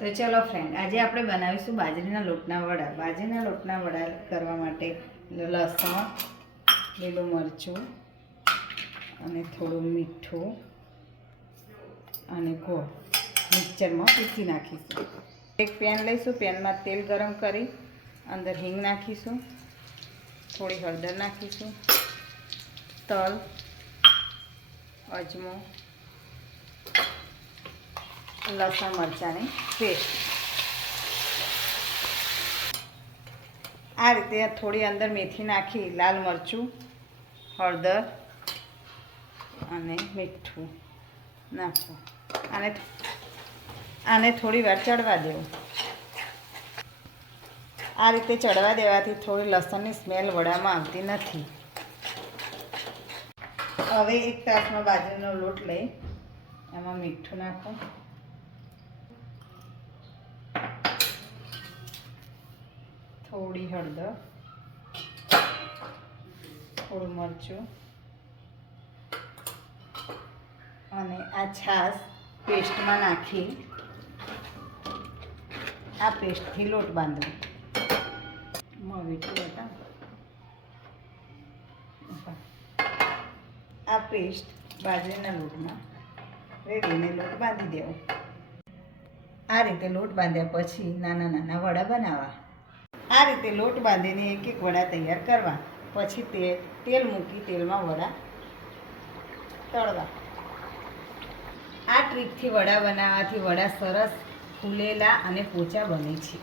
તો ચલો ફ્રેન્ડ, આજે આપણે બનાવીશું બાજરીના લોટના વડા. બાજરીના લોટના વડા કરવા માટે લસણ, લીલું મરચું અને થોડું મીઠું અને ગોળ મિક્સરમાં પીસી નાખીશું. એક પેન લઈશું, પેનમાં તેલ ગરમ કરી અંદર હિંગ નાખીશું, થોડી હળદર નાખીશું, તલ, અજમો, લસણ મરચાંની પેસ્ટ. આ રીતે થોડી અંદર મેથી નાખી, લાલ મરચું, હળદર અને મીઠું નાખો. આને થોડી વાર ચડવા દેવું. આ રીતે ચડવા દેવાથી થોડી લસણની સ્મેલ વડામાં આવતી નથી. હવે એક તાસનો બાજરીનો લોટ લઈ એમાં મીઠું નાખો, થોડી હળદર, થોડું મરચું અને આ છાશ પેસ્ટમાં નાખી આ પેસ્ટથી લોટ બાંધવો. આ પેસ્ટ બાજરીના લોટમાં રેડીને લોટ બાંધી દેવો. આ રીતે લોટ બાંધ્યા પછી નાના નાના વડા બનાવવા. આ રીતે લોટ બાંધીને એક એક વડા તૈયાર કરવા. પછી તેલ મૂકી તેલમાં વડા તળવા. આ ટ્રીકથી વડા બનાવવાથી વડા સરસ ફૂલેલા અને પોચા બને છે.